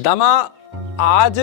दमा आज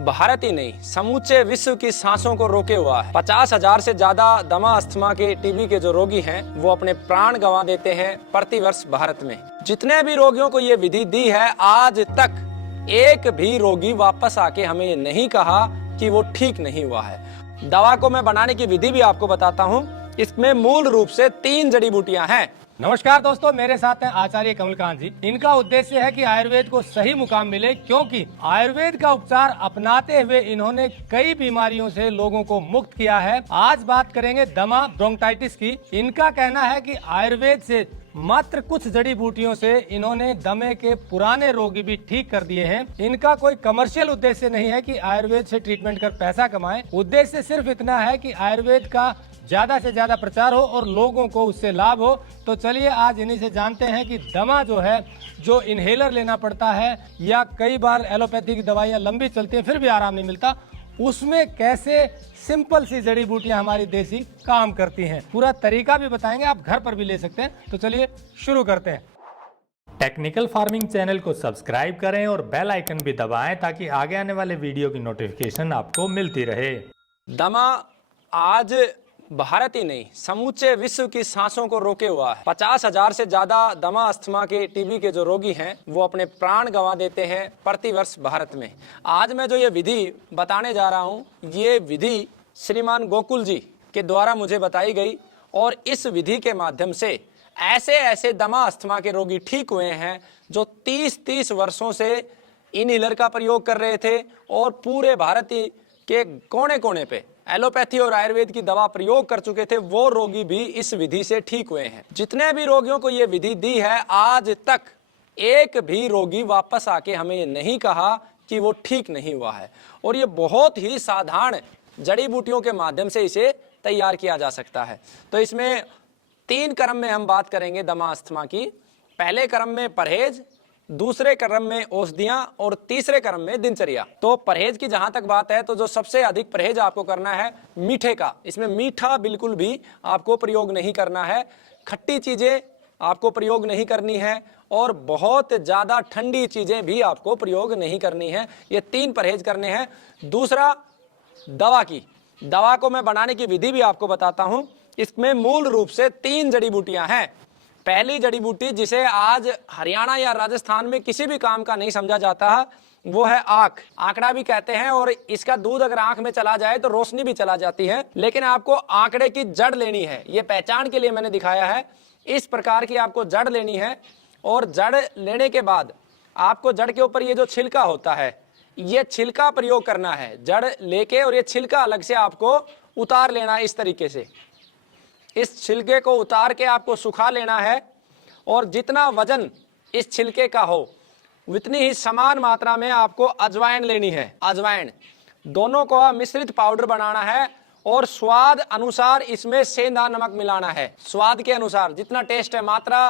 भारत ही नहीं समूचे विश्व की सांसों को रोके हुआ है। 50,000 से ज्यादा दमा अस्थमा के टीबी के जो रोगी हैं वो अपने प्राण गंवा देते हैं प्रतिवर्ष भारत में। जितने भी रोगियों को ये विधि दी है आज तक एक भी रोगी वापस आके हमें ये नहीं कहा कि वो ठीक नहीं हुआ है। दवा को मैं बनाने की विधि भी आपको बताता हूँ। इसमें मूल रूप से 3 जड़ी बूटियां हैं। नमस्कार दोस्तों, मेरे साथ हैं आचार्य कमलकांत जी। इनका उद्देश्य है कि आयुर्वेद को सही मुकाम मिले, क्योंकि आयुर्वेद का उपचार अपनाते हुए इन्होंने कई बीमारियों से लोगों को मुक्त किया है। आज बात करेंगे दमा ब्रोंकाइटिस की। इनका कहना है कि आयुर्वेद से मात्र कुछ जड़ी बूटियों से इन्होंने दमे के पुराने रोगी भी ठीक कर दिए हैं। इनका कोई कमर्शियल उद्देश्य नहीं है कि आयुर्वेद से ट्रीटमेंट कर पैसा कमाएं। उद्देश्य सिर्फ इतना है कि आयुर्वेद का ज्यादा से ज्यादा प्रचार हो और लोगों को उससे लाभ हो। तो चलिए आज इन्हीं से जानते हैं कि दमा जो है, जो इनहेलर लेना पड़ता है या कई बार एलोपैथी की दवाइयाँ लंबी चलती हैं फिर भी आराम नहीं मिलता, उसमें कैसे सिंपल सी जड़ी बूटियां हमारी देसी काम करती हैं। पूरा तरीका भी बताएंगे, आप घर पर भी ले सकते हैं। तो चलिए शुरू करते हैं। टेक्निकल फार्मिंग चैनल को सब्सक्राइब करें और बेल आइकन भी दबाएं ताकि आगे आने वाले वीडियो की नोटिफिकेशन आपको मिलती रहे। दमा आज भारत ही नहीं समूचे विश्व की सांसों को रोके हुआ है। 50,000 से ज्यादा दमा अस्थमा के टीबी के जो रोगी हैं वो अपने प्राण गंवा देते हैं प्रतिवर्ष भारत में। आज मैं जो ये विधि बताने जा रहा हूँ, ये विधि श्रीमान गोकुल जी के द्वारा मुझे बताई गई और इस विधि के माध्यम से ऐसे ऐसे दमा अस्थमा के रोगी ठीक हुए हैं जो 30-30 वर्षों से इनहेलर का प्रयोग कर रहे थे और पूरे भारत के कोने कोने पे एलोपैथी और आयुर्वेद की दवा प्रयोग कर चुके थे। वो रोगी भी इस विधि से ठीक हुए हैं। जितने भी रोगियों को ये विधि दी है आज तक एक भी रोगी वापस आके हमें ये नहीं कहा कि वो ठीक नहीं हुआ है। और ये बहुत ही साधारण जड़ी बूटियों के माध्यम से इसे तैयार किया जा सकता है। तो इसमें 3 क्रम में हम बात करेंगे दमा अस्थमा की। पहले क्रम में परहेज, दूसरे क्रम में औषधियां और तीसरे क्रम में दिनचर्या। तो परहेज की जहां तक बात है तो जो सबसे अधिक परहेज आपको करना है मीठे का। इसमें मीठा बिल्कुल भी आपको प्रयोग नहीं करना है, खट्टी चीजें आपको प्रयोग नहीं करनी है और बहुत ज्यादा ठंडी चीजें भी आपको प्रयोग नहीं करनी है। ये 3 परहेज करने हैं। दूसरा दवा की, दवा को मैं बनाने की विधि भी आपको बताता हूं। इसमें मूल रूप से 3 जड़ी बूटियां हैं। पहली जड़ी बूटी जिसे आज हरियाणा या राजस्थान में किसी भी काम का नहीं समझा जाता वो है आंख। आंकड़ा भी कहते हैं और इसका दूध अगर आंख में चला जाए तो रोशनी भी चला जाती है। लेकिन आपको आंकड़े की जड़ लेनी है, ये पहचान के लिए मैंने दिखाया है। इस प्रकार की आपको जड़ लेनी है और जड़ लेने के बाद आपको जड़ के ऊपर ये जो छिलका होता है ये छिलका प्रयोग करना है। जड़ लेके और ये छिलका अलग से आपको उतार लेना है। इस तरीके से इस छिलके को उतार के आपको सुखा लेना है और जितना वजन इस छिलके का हो उतनी ही समान मात्रा में आपको अजवाइन लेनी है। अजवाइन दोनों को मिश्रित पाउडर बनाना है और स्वाद अनुसार इसमें सेंधा नमक मिलाना है। स्वाद के अनुसार जितना टेस्ट है, मात्रा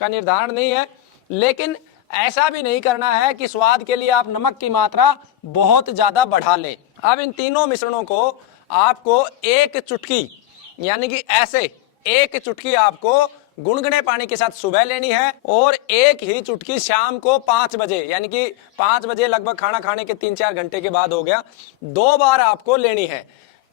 का निर्धारण नहीं है, लेकिन ऐसा भी नहीं करना है कि स्वाद के लिए आप नमक की मात्रा बहुत ज्यादा बढ़ा लें। अब इन तीनों मिश्रणों को आपको एक चुटकी यानी कि ऐसे एक चुटकी आपको गुनगुने पानी के साथ सुबह लेनी है और एक ही चुटकी शाम को 5 बजे, यानी कि 5 बजे लगभग खाना खाने के 3-4 घंटे के बाद हो गया, 2 बार आपको लेनी है।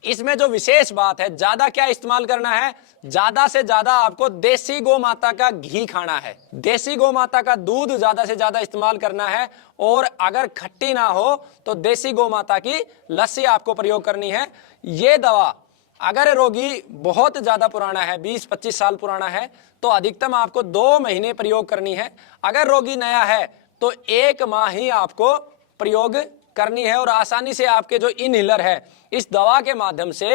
इसमें जो विशेष बात है, ज्यादा क्या इस्तेमाल करना है, ज्यादा से ज्यादा आपको देसी गौ माता का घी खाना है। देसी गौ माता का दूध ज्यादा से ज्यादा इस्तेमाल करना है और अगर खट्टी ना हो तो देसी गौ माता की लस्सी आपको प्रयोग करनी है। ये दवा अगर रोगी बहुत ज्यादा पुराना है, 20-25 साल पुराना है, तो अधिकतम आपको 2 महीने प्रयोग करनी है। अगर रोगी नया है तो 1 माह ही आपको प्रयोग करनी है। और आसानी से आपके जो इनहेलर है, इस दवा के माध्यम से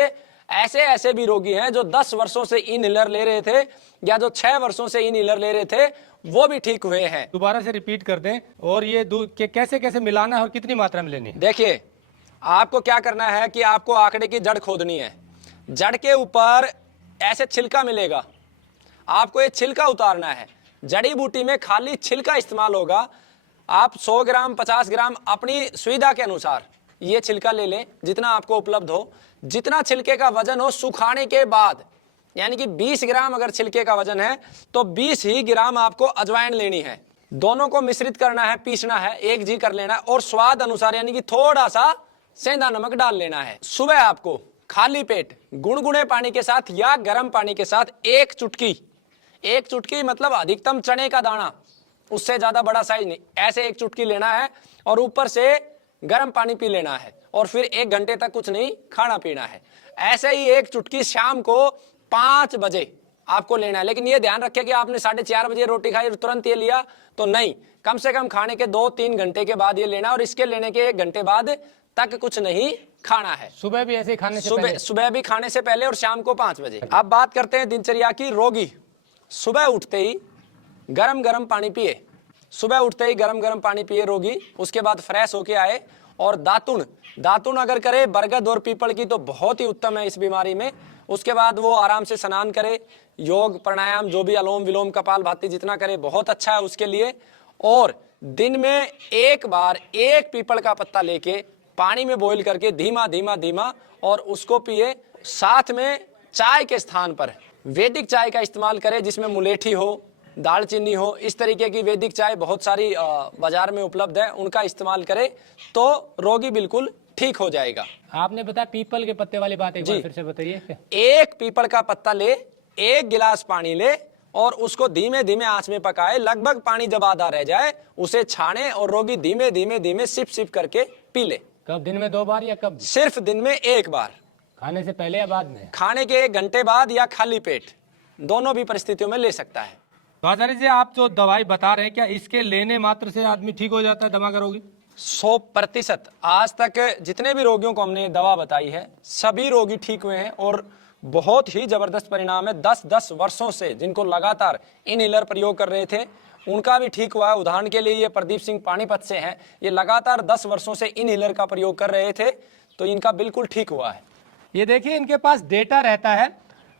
ऐसे ऐसे भी रोगी हैं जो 10 वर्षों से इनहेलर ले रहे थे या जो 6 वर्षों से इनहेलर ले रहे थे, वो भी ठीक हुए हैं। दोबारा से रिपीट कर दें और ये दूध के कैसे कैसे मिलाना है और कितनी मात्रा में लेनी है। देखिए, आपको क्या करना है कि आपको आंकड़े की जड़ खोदनी है। जड़ के ऊपर ऐसे छिलका मिलेगा, आपको ये छिलका उतारना है। जड़ी बूटी में खाली छिलका इस्तेमाल होगा। आप 100 ग्राम 50 ग्राम अपनी सुविधा के अनुसार ये छिलका ले लें, जितना आपको उपलब्ध हो। जितना छिलके का वजन हो सुखाने के बाद, यानी कि 20 ग्राम अगर छिलके का वजन है तो 20 ही ग्राम आपको अजवाइन लेनी है। दोनों को मिश्रित करना है, पीसना है, एक जी कर लेना है और स्वाद अनुसार यानी कि थोड़ा सा सेंधा नमक डाल लेना है। सुबह आपको खाली पेट गुनगुने पानी के साथ या गर्म पानी के साथ एक चुटकी मतलब अधिकतम चने का दाना, उससे ज्यादा बड़ा साइज नहीं, ऐसे एक चुटकी लेना है और ऊपर से गर्म पानी पी लेना है और फिर 1 घंटे तक कुछ नहीं खाना पीना है। ऐसे ही एक चुटकी शाम को 5 बजे आपको लेना है। लेकिन ये ध्यान रखें कि आपने 4:30 बजे रोटी खाई और तुरंत ये लिया तो नहीं, कम से कम खाने के 2-3 घंटे के बाद ये लेना और इसके लेने के 1 घंटे बाद तक कुछ नहीं खाना है। सुबह भी ऐसे खाने से पहले? सुबह भी खाने से पहले और शाम को 5 बजे। अब बात करते हैं दिनचर्या की। रोगी सुबह उठते ही गरम गरम पानी पिए, सुबह उठते ही गरम गरम पानी पिए रोगी, उसके बाद फ्रेश होके आए और दातुन अगर करे बरगद और पीपल की तो बहुत ही उत्तम है इस बीमारी में। उसके बाद वो आराम से स्नान करे, योग प्राणायाम जो भी अलोम विलोम कपालभाति जितना करे बहुत अच्छा है उसके लिए। और दिन में एक बार एक पीपल का पत्ता लेके पानी में बॉईल करके धीमा धीमा धीमा और उसको पिए। साथ में चाय के स्थान पर वैदिक चाय का इस्तेमाल करें जिसमें मुलेठी हो, दालचीनी हो, इस तरीके की वैदिक चाय बहुत सारी बाजार में उपलब्ध है, उनका इस्तेमाल करें तो रोगी बिल्कुल ठीक हो जाएगा। आपने बताया पीपल के पत्ते वाली बात, एक बार फिर से बताइए। एक पीपल का पत्ता ले, 1 गिलास पानी ले और उसको धीमे धीमे आंच में पकाए, लगभग पानी जब आधा रह जाए उसे छाने और रोगी धीमे धीमे धीमे सिप सिप करके पी ले। कब, दिन में 2 बार या कब? सिर्फ दिन में 1 बार, खाने से पहले या बाद में? खाने के 1 घंटे बाद या खाली पेट, दोनों भी परिस्थितियों में ले सकता है। तो आचार्य जी आप जो दवाई बता रहे हैं क्या इसके लेने मात्र से आदमी ठीक हो जाता है, दमा का रोगी? 100%। आज तक जितने भी रोगियों को हमने दवा बताई है सभी रोगी ठीक हुए हैं और बहुत ही जबरदस्त परिणाम है। 10-10 वर्षों से जिनको लगातार इनहेलर प्रयोग कर रहे थे उनका भी ठीक हुआ है। उदाहरण के लिए ये प्रदीप सिंह पानीपत से हैं, ये लगातार 10 वर्षों से इनहेलर का प्रयोग कर रहे थे तो इनका बिल्कुल ठीक हुआ है। ये देखिए इनके पास डेटा रहता है,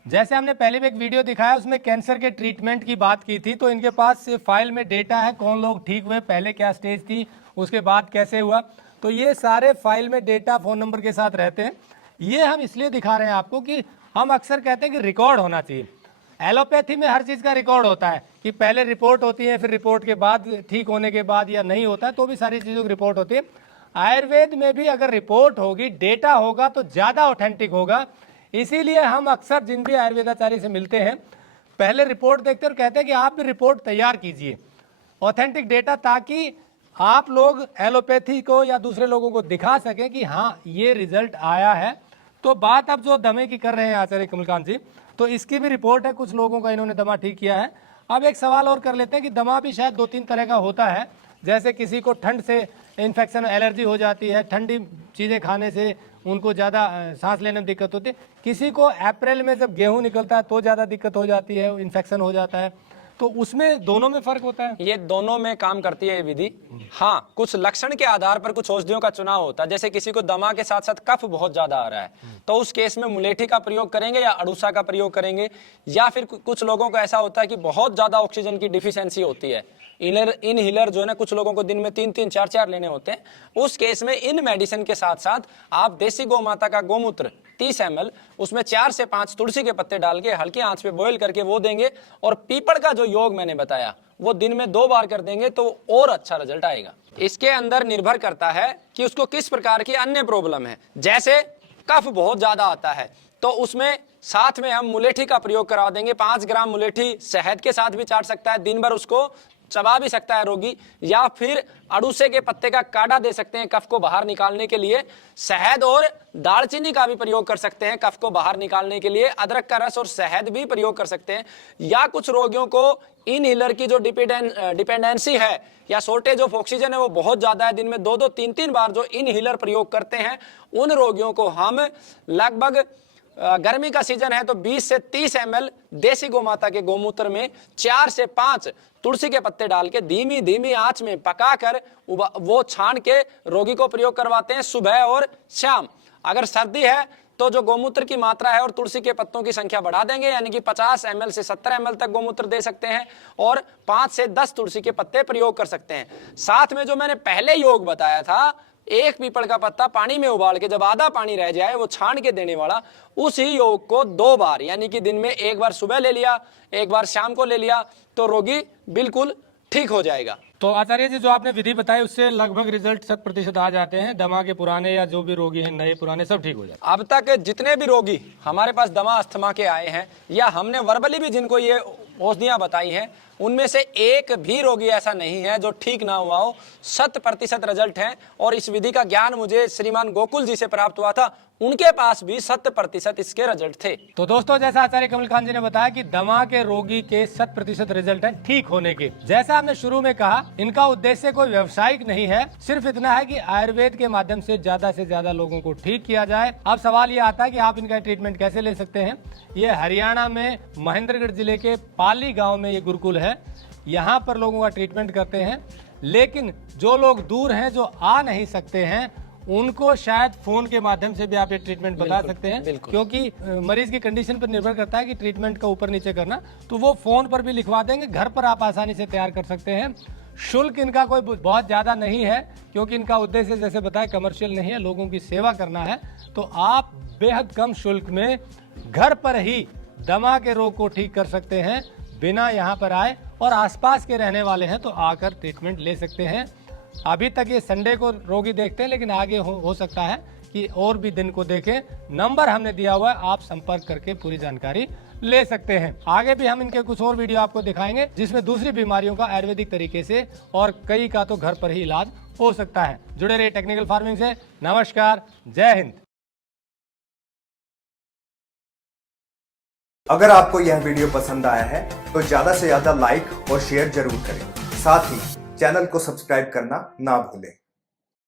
जैसे हमने पहले भी एक वीडियो दिखाया उसमें कैंसर के ट्रीटमेंट की बात की थी, तो इनके पास फाइल में डेटा है कौन लोग ठीक हुए, पहले क्या स्टेज थी, उसके बाद कैसे हुआ, तो ये सारे फाइल में डेटा फोन नंबर के साथ रहते हैं। ये हम इसलिए दिखा रहे हैं आपको कि हम अक्सर कहते हैं कि रिकॉर्ड होना चाहिए। एलोपैथी में हर चीज़ का रिकॉर्ड होता है कि पहले रिपोर्ट होती है, फिर रिपोर्ट के बाद ठीक होने के बाद या नहीं होता है तो भी सारी चीज़ों की रिपोर्ट होती है। आयुर्वेद में भी अगर रिपोर्ट होगी, डेटा होगा तो ज़्यादा ऑथेंटिक होगा। इसीलिए हम अक्सर जिन भी आयुर्वेदाचार्य से मिलते हैं पहले रिपोर्ट देखते हैं और कहते हैं कि आप भी रिपोर्ट तैयार कीजिए, ऑथेंटिक डेटा, ताकि आप लोग एलोपैथी को या दूसरे लोगों को दिखा सकें कि हाँ ये रिजल्ट आया है। तो बात अब जो दमे की कर रहे हैं आचार्य कमलकांत जी, तो इसकी भी रिपोर्ट है, कुछ लोगों का इन्होंने दमा ठीक किया है। अब एक सवाल और कर लेते हैं कि दमा भी शायद 2-3 तरह का होता है, जैसे किसी को ठंड से इन्फेक्शन एलर्जी हो जाती है, ठंडी चीज़ें खाने से उनको ज़्यादा सांस लेने में दिक्कत होती है, किसी को अप्रैल में जब गेहूं निकलता है तो ज़्यादा दिक्कत हो जाती है, इन्फेक्शन हो जाता है, तो उसमें दोनों में फर्क होता है? ये दोनों में काम करती है ये विधि। हाँ, कुछ लक्षण के आधार पर कुछ औषधियों का चुनाव होता है। जैसे किसी को दमा के साथ साथ कफ बहुत ज्यादा आ रहा है तो उस केस में मुलेठी का प्रयोग करेंगे या अड़ूसा का प्रयोग करेंगे, या फिर कुछ लोगों को ऐसा होता है कि बहुत ज्यादा ऑक्सीजन की डिफिशियंसी होती है, इनहेलर जो है ना कुछ लोगों को दिन में 3-3, 4-4 लेने होते हैं, उस केस में इन मेडिसिन के साथ साथ आप देसी गौ माता का गोमूत्र 30 ml उसमें 4 से 5 तुलसी के पत्ते डाल के हल्की आंच पे बॉईल करके वो देंगे, और पीपल का जो योग मैंने बताया वो दिन में 2 बार कर देंगे तो और अच्छा रिजल्ट आएगा। इसके अंदर निर्भर करता है कि उसको किस प्रकार की अन्य प्रॉब्लम है। जैसे कफ बहुत ज्यादा आता है तो उसमें साथ में हम मुलेठी का प्रयोग करा देंगे। 5 ग्राम मुलेठी शहद के साथ भी चाट सकता है, दिन भर उसको चबा भी सकता है रोगी, या फिर अड़ूसे के पत्ते का काढ़ा दे सकते हैं कफ को बाहर निकालने के लिए। शहद और दालचीनी का भी प्रयोग कर सकते हैं कफ को बाहर निकालने के लिए। अदरक का रस और शहद भी प्रयोग कर सकते हैं। या कुछ रोगियों को इनहेलर की जो डिपेंडेंसी है या शॉर्टेज ऑफ ऑक्सीजन है वो बहुत ज्यादा है, दिन में 2-2, 3-3 बार जो इनहेलर प्रयोग करते हैं, उन रोगियों को हम लगभग गर्मी का सीजन है तो 20 से 30 ml देसी गोमाता के गोमूत्र में 4 से 5 तुलसी के पत्ते डाल के धीमी धीमी आंच में पकाकर वो छान के रोगी को प्रयोग करवाते हैं सुबह और शाम। अगर सर्दी है तो जो गोमूत्र की मात्रा है और तुलसी के पत्तों की संख्या बढ़ा देंगे, यानी कि 50 ml से 70 ml तक गोमूत्र दे सकते हैं और 5 से 10 तुलसी के पत्ते प्रयोग कर सकते हैं। साथ में जो मैंने पहले योग बताया था, एक पीपल का पत्ता पानी में उबाल के जब आधा पानी रह जाए वो छान के देने वाला, उसी योग को 2 बार यानी कि दिन में 1 बार सुबह ले लिया, 1 बार शाम को ले लिया तो रोगी बिल्कुल ठीक हो जाएगा। तो आचार्य जी, जो आपने विधि बताई उससे लगभग रिजल्ट 100% आ जाते हैं। दमा के पुराने या जो भी रोगी हैं, नए पुराने, सब ठीक हो जाते हैं। अब तक जितने भी रोगी हमारे पास दमा अस्थमा के आए हैं या हमने वर्बली भी जिनको ये औषधियां बताई हैं, उनमें से एक भी रोगी ऐसा नहीं है जो ठीक ना हुआ हो। 100% रिजल्ट है। और इस विधि का ज्ञान मुझे श्रीमान गोकुल जी से प्राप्त हुआ था, उनके पास भी 100% इसके रिजल्ट थे। तो दोस्तों, जैसा आचार्य कमलकांत जी ने बताया कि दमा के रोगी के 100% रिजल्ट है ठीक होने के। जैसा आपने शुरू में कहा, इनका उद्देश्य कोई व्यवसायिक नहीं है, सिर्फ इतना है कि आयुर्वेद के माध्यम से ज्यादा लोगों को ठीक किया जाए। अब सवाल ये आता है कि आप इनका ट्रीटमेंट कैसे ले सकते हैं। ये हरियाणा में महेंद्रगढ़ जिले के पाली गाँव में ये गुरुकुल है। यहाँ पर लोगों का ट्रीटमेंट करते हैं। लेकिन जो लोग दूर हैं, जो आ नहीं सकते हैं, उनको शायद फोन के माध्यम से भी आप ये ट्रीटमेंट बता सकते हैं, क्योंकि मरीज की कंडीशन पर निर्भर करता है कि ट्रीटमेंट का ऊपर नीचे करना, तो वो फोन पर भी लिखवा देंगे, घर पर आप आसानी से तैयार कर सकते हैं। शुल्क इनका कोई बहुत ज्यादा नहीं है, क्योंकि इनका उद्देश्य जैसे बताया कमर्शियल नहीं है, लोगों की सेवा करना है। तो आप बेहद कम शुल्क में घर पर ही दमा के रोग को ठीक कर सकते हैं, बिना यहाँ पर आए। और आसपास के रहने वाले हैं तो आकर ट्रीटमेंट ले सकते हैं। अभी तक ये संडे को रोगी देखते हैं, लेकिन आगे हो सकता है कि और भी दिन को देखें। नंबर हमने दिया हुआ है, आप संपर्क करके पूरी जानकारी ले सकते हैं। आगे भी हम इनके कुछ और वीडियो आपको दिखाएंगे, जिसमें दूसरी बीमारियों का आयुर्वेदिक तरीके से और कई का तो घर पर ही इलाज हो सकता है। जुड़े रहिए टेक्निकल फार्मिंग से। नमस्कार, जय हिंद। अगर आपको यह वीडियो पसंद आया है तो ज्यादा से ज्यादा लाइक और शेयर जरूर करें। साथ ही चैनल को सब्सक्राइब करना ना भूलें।